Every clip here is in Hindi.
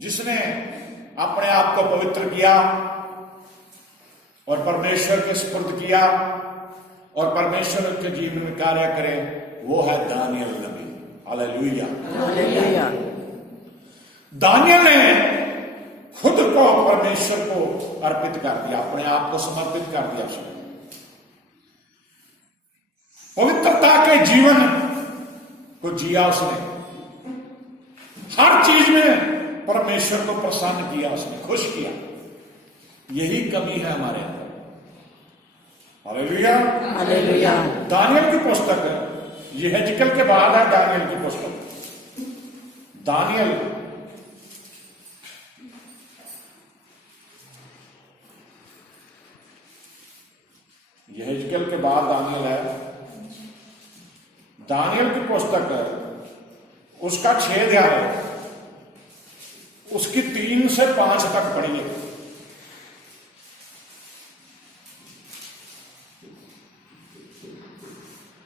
जिसने अपने आप को पवित्र किया और परमेश्वर के सुपुर्द किया और परमेश्वर के जीवन में कार्य करे, वो है दानियल नबी। Hallelujah, hallelujah. दानियल ने खुद को परमेश्वर को अर्पित कर दिया, अपने आप को समर्पित कर दिया उसने। पवित्रता के जीवन को जिया उसने, हर चीज में परमेश्वर को प्रसन्न किया उसने, खुश किया। यही कमी है हमारे अंदर। Hallelujah, hallelujah. दानियल की पुस्तक है, यहेजकेल के बाद है दानियल की पुस्तक। दानियल यहेजकेल के बाद दानियल है। दानियल की पुस्तक है, उसका 6 अध्याय है, उसकी 3 से 5 तक पढ़िए।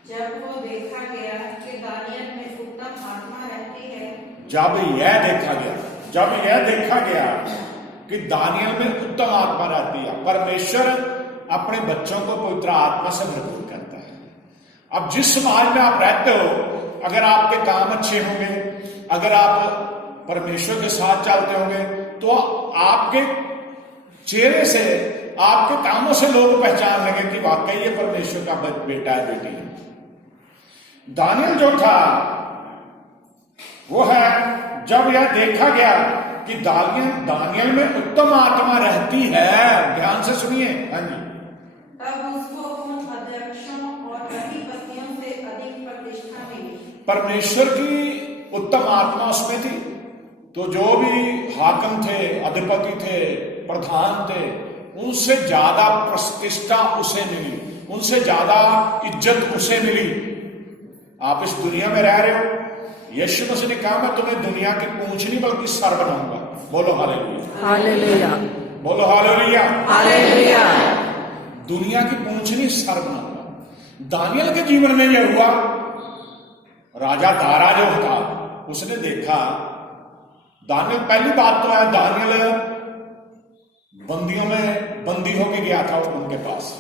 जब वो देखा गया कि दानियल में उत्तम आत्मा रहती है, जब यह देखा गया कि दानियल में उत्तम आत्मा रहती है। परमेश्वर अपने बच्चों को पवित्र आत्मा से भरपूर करता है। अब जिस समाज में आप रहते हो, अगर आपके काम अच्छे होंगे, अगर आप परमेश्वर के साथ चलते होंगे, तो आपके चेहरे से, आपके कामों से लोग पहचान लेंगे कि वाकई ये परमेश्वर का बेटा है, बेटी है। दानियल जो था वो है, जब यह देखा गया कि दानियल में उत्तम आत्मा रहती है। ध्यान से सुनिए। हाँ जी। तब उसको उन अध्यक्षों और अधिपतियों से अधिक प्रतिष्ठा मिली। परमेश्वर की उत्तम आत्मा उसमें थी, तो जो भी हाकिम थे, अधिपति थे, प्रधान थे, उनसे ज्यादा प्रतिष्ठा उसे मिली, उनसे ज्यादा इज्जत उसे मिली। आप इस दुनिया में रह रहे हो, यीशु मसीह ने कहा मैं तुम्हें दुनिया की पूंछ नहीं बल्कि सर बनाऊंगा। बोलो हालेलुया, हालेलुया, बोलो हालेलुया, हालेलुया। दुनिया की पूंछ नहीं, सर बनाऊंगा। दानियल के जीवन में यह हुआ। राजा दारा जो था, उसने देखा दानियल, पहली बात तो है दानियल बंदियों में बंदी होके गया था उनके पास,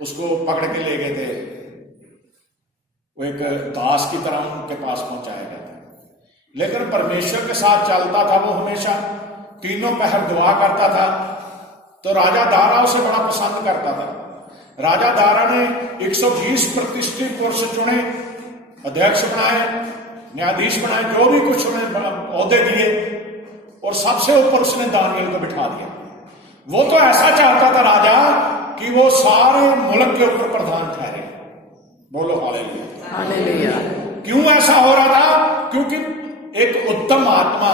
उसको पकड़ के ले गए थे, वो एक दास की तरह उनके पास पहुंचाया गया था। लेकिन परमेश्वर के साथ चलता था वो, हमेशा तीनों पहर दुआ करता था, तो राजा दारा उसे बड़ा पसंद करता था। राजा दारा ने 120 प्रतिष्ठित पुरुष चुने, अध्यक्ष बनाए, न्यायाधीश बनाए, जो भी कुछ उन्हें ओहदे दिए, और सबसे ऊपर उसने दानियल को बिठा दिया। वो तो ऐसा चाहता था राजा कि वो सारे मुल्क के ऊपर प्रधान ठहरे। बोलो हालेलुया, हालेलुया। क्यों ऐसा हो रहा था? क्योंकि एक उत्तम आत्मा,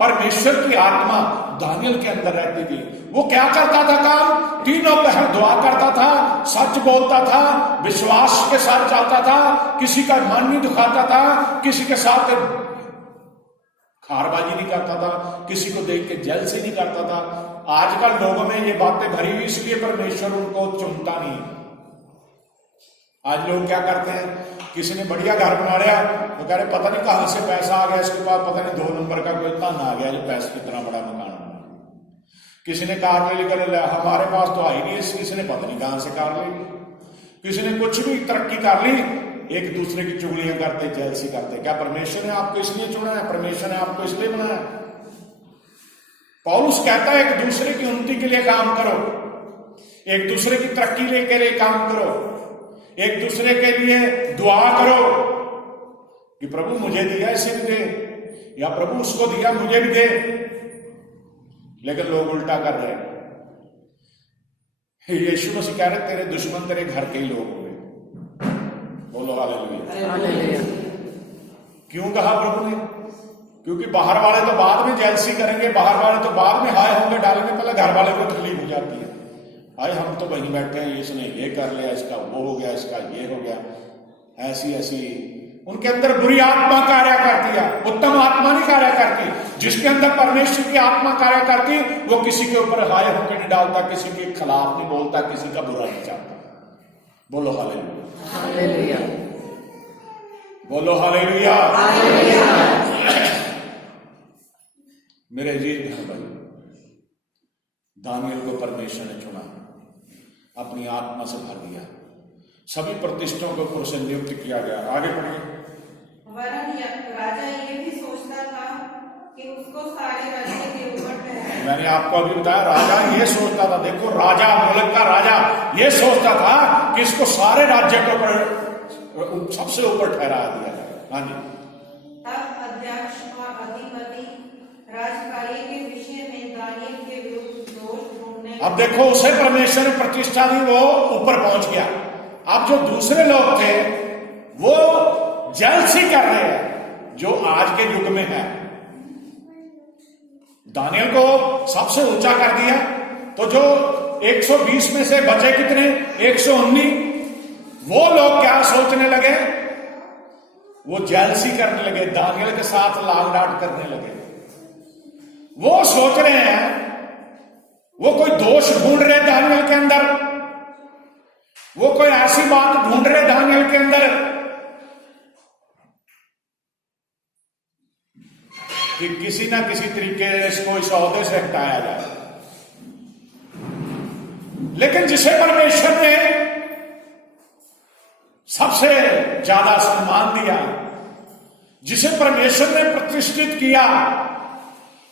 परमेश्वर की आत्मा दानियल के अंदर रहती थी। वो क्या करता था काम? तीनों पहर दुआ करता था, सच बोलता था, विश्वास के साथ चलता था, किसी का मन नहीं दुखाता था, किसी के साथ खारबाजी नहीं करता था, किसी को देख के जेलसी नहीं करता था। आजकल लोगों में ये बातें भरी हुई, इसलिए परमेश्वर उनको चुनता नहीं। आज लोग क्या करते हैं, किसी ने बढ़िया घर बना लिया तो कह रहे पता नहीं कहां से पैसा आ गया, इसके बाद पता नहीं 2 नंबर का कोई धन आ गया, जो पैसा कितना बड़ा मकान बना। किसी ने कार ले लेकर, हमारे पास तो आई नहीं, किसी ने पता नहीं कहां से कार ले ली। किसी ने कुछ भी तरक्की कर ली, एक दूसरे की चुगलियां करते, जेलसी करते। क्या परमेश्वर ने आपको इसलिए चुना है? परमेश्वर ने आपको इसलिए बनाया? पौलुस कहता है एक दूसरे की उन्नति के लिए काम करो, एक दूसरे की तरक्की के लिए काम करो, एक दूसरे के लिए दुआ करो कि प्रभु मुझे दिया इसे भी दे, या प्रभु उसको दिया मुझे भी दे। लेकिन लोग उल्टा कर रहे हैं। यीशु मसीह कह रहे तेरे दुश्मन तेरे घर के ही लोग होंगे। बोलो हालेलुया, हालेलुया। क्यों कहा प्रभु ने? क्योंकि बाहर वाले तो बाद में जेलसी करेंगे, बाहर वाले तो बाद में हाय होंगे डालेंगे, पहले घर वाले को तकलीफ हो जाती है। भाई हम तो वहीं बैठे हैं, इसने ये कर लिया, इसका वो हो गया, इसका ये हो गया। ऐसी ऐसी उनके अंदर बुरी आत्मा कार्य करती है, उत्तम आत्मा नहीं कार्य करती। जिसके अंदर परमेश्वर की आत्मा कार्य करती, वो किसी के ऊपर हाय होकर नहीं डालता, किसी के खिलाफ नहीं बोलता, किसी का बुरा नहीं चाहता। बोलो हालेलुया, हालेलुया, बोलो हालेलुया। मेरे अजीज बहन भाई, दानियल को परमेश्वर ने चुना, अपनी आत्मा से भर दिया, सभी प्रतिष्ठों को ऊपर से नियुक्त किया गया। आगे बढ़िए। वरन राजा ये भी सोचता था कि उसको सारे राज्य के ऊपर ठहराए। मैंने आपको अभी बताया, राजा ये सोचता था, देखो राजा, मुल्क का राजा ये सोचता था कि इसको सारे राज्य के ऊपर सबसे ऊपर ठहरा दिया जाए। हाँ जी। तब अध्यक्ष और अधिपति राजकार्य के विषय में दानियल के विरुद्ध दोष ढूंढने। अब देखो, उसे परमेश्वर ने प्रतिष्ठा दी, वो ऊपर पहुंच गया। अब जो दूसरे लोग थे वो जेलसी कर रहे हैं, जो आज के युग में है। दानियल को सबसे ऊंचा कर दिया, तो जो 120 में से बचे कितने? 119। वो लोग क्या सोचने लगे? वो जेलसी करने लगे, दानियल के साथ लाग डाट करने लगे। वो सोच रहे हैं, वो कोई दोष ढूंढ रहे दानियल के अंदर, वो कोई ऐसी बात ढूंढ रहे दानियल के अंदर कि किसी ना किसी तरीके से इसको इस ओहदे से हटाया जाए। लेकिन जिसे परमेश्वर ने सबसे ज्यादा सम्मान दिया, जिसे परमेश्वर ने प्रतिष्ठित किया,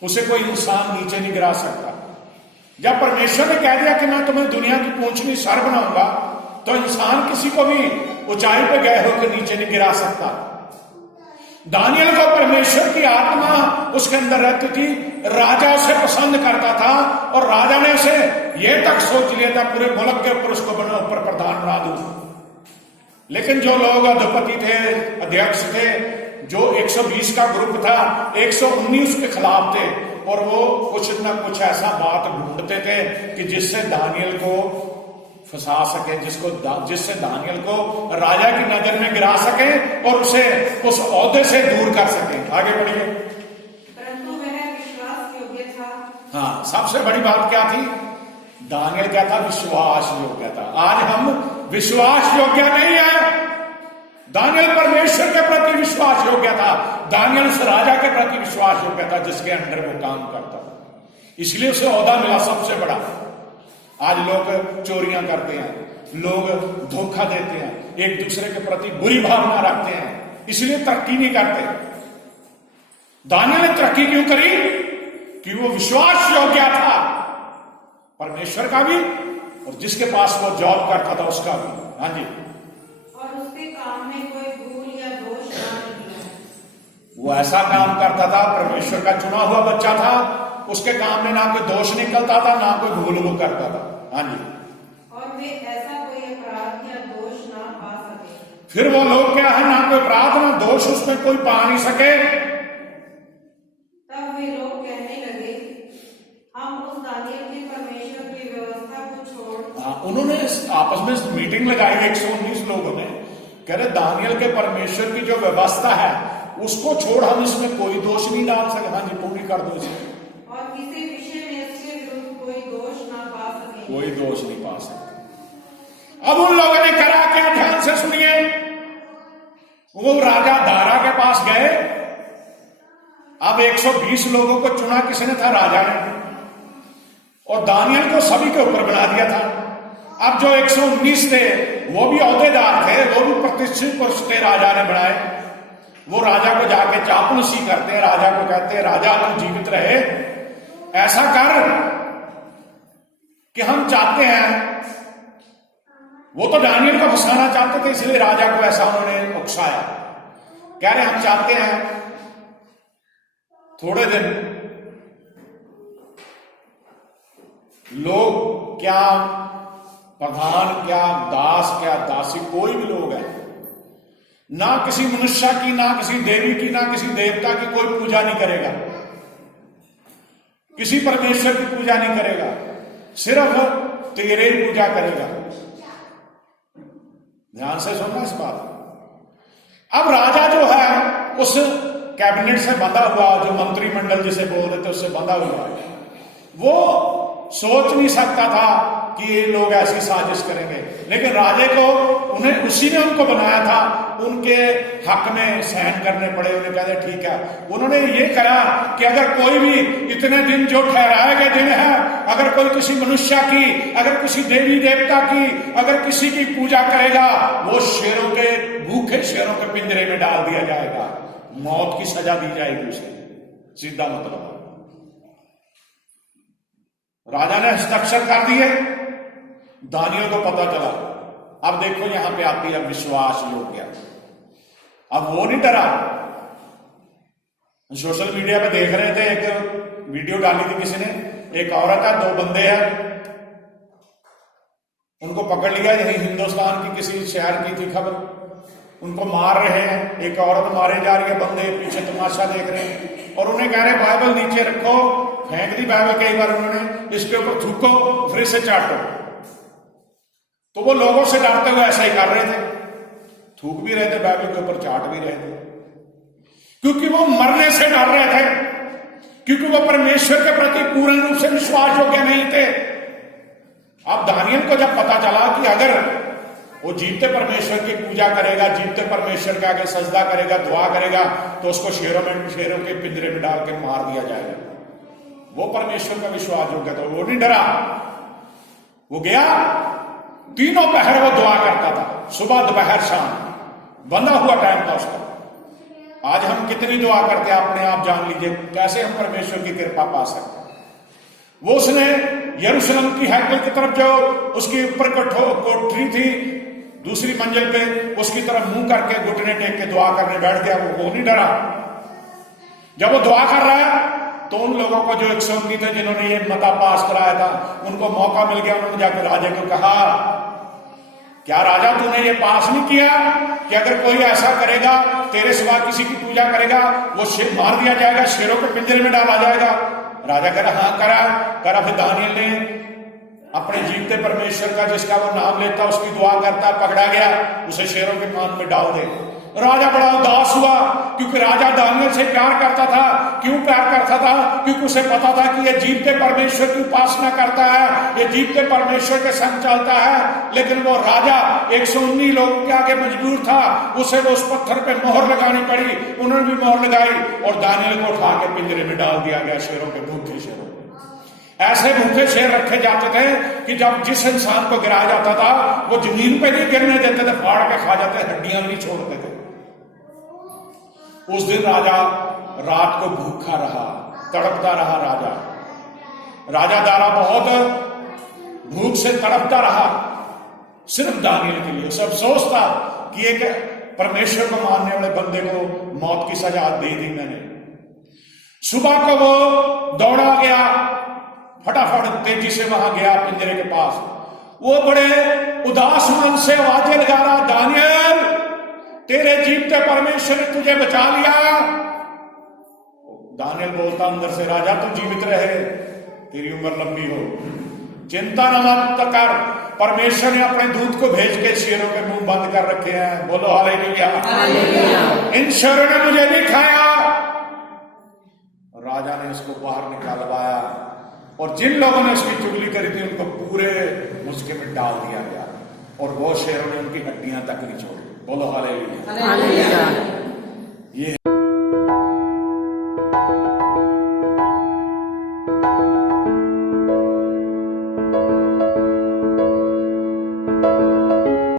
उसे कोई इंसान नीचे नहीं गिरा सकता। जब परमेश्वर ने कह दिया कि मैं तुम्हें दुनिया की पूंछनी सर बनाऊंगा, तो इंसान किसी को भी ऊंचाई पे गए होकर नीचे नहीं गिरा सकता। दानियल को परमेश्वर की आत्मा उसके अंदर रहती थी, राजा उसे पसंद करता था, और राजा ने उसे यह तक सोच लिया था पूरे मुल्क के ऊपर उसको बना ऊपर प्रधान बना दूं। लेकिन जो लोग अधिपति थे, अध्यक्ष थे, जो 120 का ग्रुप था, 119 उसके खिलाफ थे, और वो कुछ ना कुछ ऐसा बात ढूंढते थे कि जिससे दानियल को फंसा सके, जिससे दानियल को राजा की नजर में गिरा सके और उसे उस ओहदे से दूर कर सके। आगे बढ़िए। परंतु वह विश्वास योग्य था। हाँ, सबसे बड़ी बात क्या थी? दानियल क्या था? विश्वास योग्य था। आज हम विश्वास योग्य नहीं है। दानियल परमेश्वर के प्रति विश्वास योग्य था, दानियल उस राजा के प्रति विश्वास योग्य था जिसके अंडर वो काम करता था, इसलिए उसे ओहदा मिला सबसे बड़ा। आज लोग चोरियां करते हैं, लोग धोखा देते हैं, एक दूसरे के प्रति बुरी भावना रखते हैं, इसलिए तरक्की नहीं करते। दानियल ने तरक्की क्यों करी? कि वो विश्वास योग्य था, परमेश्वर का भी और जिसके पास वो जॉब करता था उसका भी। हाँ जी। और उसके काम में कोई भूल या दोष ना निकला। वो ऐसा काम करता था, परमेश्वर का चुना हुआ बच्चा था, उसके काम में ना कोई दोष निकलता था, ना कोई भूल वो करता था। हाँ जी। और वे ऐसा कोई अपराध या दोष ना पा सके। फिर वो लोग क्या है, ना कोई अपराध ना दोष उसमें कोई पा नहीं सके। तब वे लोग कहने लगे, हम उस दानियल के परमेश्वर की व्यवस्था को छोड़। हाँ, उन्होंने आपस में मीटिंग लगाई 119 लोगों ने, कह रहे दानियल के परमेश्वर की जो व्यवस्था है उसको छोड़ हम इसमें कोई दोष नहीं डाल सके। हाँ जी, पूरी कर दो इसे। और किसी विषय में इसके विरुद्ध कोई दोष ना पा सके। कोई दोष नहीं पा सकते। अब उन लोगों ने करा क्या? ध्यान से सुनिए। वो राजा दारा के पास गए। अब 120 लोगों को चुना किसने था? राजा ने, और दानियल को सभी के ऊपर बना दिया था। अब जो 119 थे वो भी ओहदेदार थे, वो भी प्रतिष्ठित पुरुष थे, राजा ने बनाए। वो राजा को जाके चापलूसी करते हैं, राजा को कहते हैं, राजा तू जीवित रहे, ऐसा कर कि हम चाहते हैं। वो तो दानियल को फंसाना चाहते थे, इसलिए राजा को ऐसा उन्होंने उकसाया। कह रहे हम चाहते हैं थोड़े दिन लोग, क्या प्रधान, क्या दास, क्या दासी, कोई भी लोग है, ना किसी मनुष्य की, ना किसी देवी की, ना किसी देवता की कोई पूजा नहीं करेगा, किसी परमेश्वर की पूजा नहीं करेगा, सिर्फ तेरे ही पूजा करेगा। ध्यान से सुनना इस बात। अब राजा जो है उस कैबिनेट से बंधा हुआ, जो मंत्रिमंडल जिसे बोल रहे थे उससे बंधा हुआ, वो सोच नहीं सकता था कि ये लोग ऐसी साजिश करेंगे। लेकिन राजे को उन्हें उसी ने उनको बनाया था, उनके हक में सहन करने पड़े। उन्हें कहते ठीक है। उन्होंने ये कहा कि अगर कोई भी इतने दिन जो ठहराए गए दिन है, अगर कोई किसी मनुष्य की, अगर किसी देवी देवता की, अगर किसी की पूजा करेगा, वो शेरों के, भूखे शेरों के पिंजरे में डाल दिया जाएगा, मौत की सजा दी जाएगी उसे। सीधा मतलब राजा ने हस्ताक्षर कर दिए, दानियल को पता चला। अब देखो यहां पे आती है विश्वास योग्य। अब वो नहीं डरा। सोशल मीडिया पे देख रहे थे, एक वीडियो डाली थी किसी ने, एक औरत है, 2 बंदे हैं, उनको पकड़ लिया। यही हिंदुस्तान की किसी शहर की थी खबर, उनको मार रहे हैं। एक औरत मारे जा रही है, बंदे पीछे तमाशा देख रहे हैं और उन्हें कह रहे बाइबल नीचे रखो, फेंक दी बाइबल कई बार उन्होंने, इसके ऊपर थूको, फिर से चाटो। तो वो लोगों से डरते हुए ऐसा ही कर रहे थे, थूक भी रहे थे बाइबल के ऊपर, चाट भी रहे थे, क्योंकि वो मरने से डर रहे थे, क्योंकि वो परमेश्वर के प्रति पूर्ण रूप से विश्वास योग्य नहीं थे। अब दानियल को जब पता चला कि अगर वो जीते परमेश्वर की पूजा करेगा, जीते परमेश्वर के आगे सजदा करेगा, दुआ करेगा, तो उसको शेरों के पिंजरे में डाल के मार दिया जाएगा। वो परमेश्वर का विश्वास योग्य था, वो नहीं डरा। वो गया, तीनों पहर वो दुआ करता था, सुबह दोपहर शाम, बंधा हुआ टाइम था उसका। आज हम कितनी दुआ करते हैं, अपने आप जान लीजिए, कैसे हम परमेश्वर की कृपा पा सकते हैं। वो उसने यरूशलेम की हैकल की तरफ, जो उसके ऊपर कोठरी थी दूसरी मंजिल पे, उसकी तरफ मुंह करके घुटने टेक के दुआ करने बैठ गया। वो नहीं डरा। जब वो दुआ कर रहा है तो उन लोगों को जो 119 थे जिन्होंने ये मता पास कराया था, उनको मौका मिल गया। उन्होंने जाकर राजा को कहा, क्या राजा तूने ये पास नहीं किया कि अगर कोई ऐसा करेगा, तेरे सिवा किसी की पूजा करेगा, वो शेर मार दिया जाएगा, शेरों के पिंजरे में डाला जाएगा। राजा कह रहा हाँ करा। फिर दानियल ने अपने जीवते परमेश्वर का, जिसका वो नाम लेता, उसकी दुआ करता, पकड़ा गया, उसे शेरों के कान में डाल दे। राजा बड़ा उदास हुआ, क्योंकि राजा दानियल से प्यार करता था। क्यों प्यार करता था? क्योंकि उसे पता था कि ये जीवते परमेश्वर की उपासना करता है, ये जीवते परमेश्वर के संग चलता है। लेकिन वो राजा 119 लोगों के आगे मजबूर था, उसे वो उस पत्थर पे मोहर लगानी पड़ी। उन्होंने भी मोहर लगाई और दानियल को उठा के पिंजरे में डाल दिया गया, शेरों के, भूखे शेरों। ऐसे भूखे शेर रखे जाते थे कि जब जिस इंसान को गिराया जाता था, वो जमीन पे नहीं गिरने देते थे, फाड़ के खा जाते, हड्डियां नहीं छोड़ते थे। उस दिन राजा रात को भूखा रहा, तड़पता रहा। राजा दारा बहुत भूख से तड़पता रहा, सिर्फ दानियल के लिए। सब सोचता कि एक परमेश्वर को मानने वाले बंदे को मौत की सजा दे दी मैंने। सुबह को वो दौड़ा गया, फटाफट तेजी से वहां गया पिंजरे के पास। वो बड़े उदास मन से आवाजें लगा रहा, दानियल तेरे जीवते परमेश्वर ने तुझे बचा लिया। दानियल बोलता अंदर से, राजा तू जीवित रहे, तेरी उम्र लंबी हो, चिंता न मत कर, परमेश्वर ने अपने दूत को भेज के शेरों के मुंह बंद कर रखे हैं। बोलो हालेलुया। इन शेरों ने मुझे नहीं खाया। राजा ने उसको बाहर निकालवाया और जिन लोगों ने उसकी चुगली करी थी उनको पूरे मुझके में डाल दिया गया और वो शेरों ने उनकी हड्डियां तक नहीं छोड़ी। बोलो हालेलुया।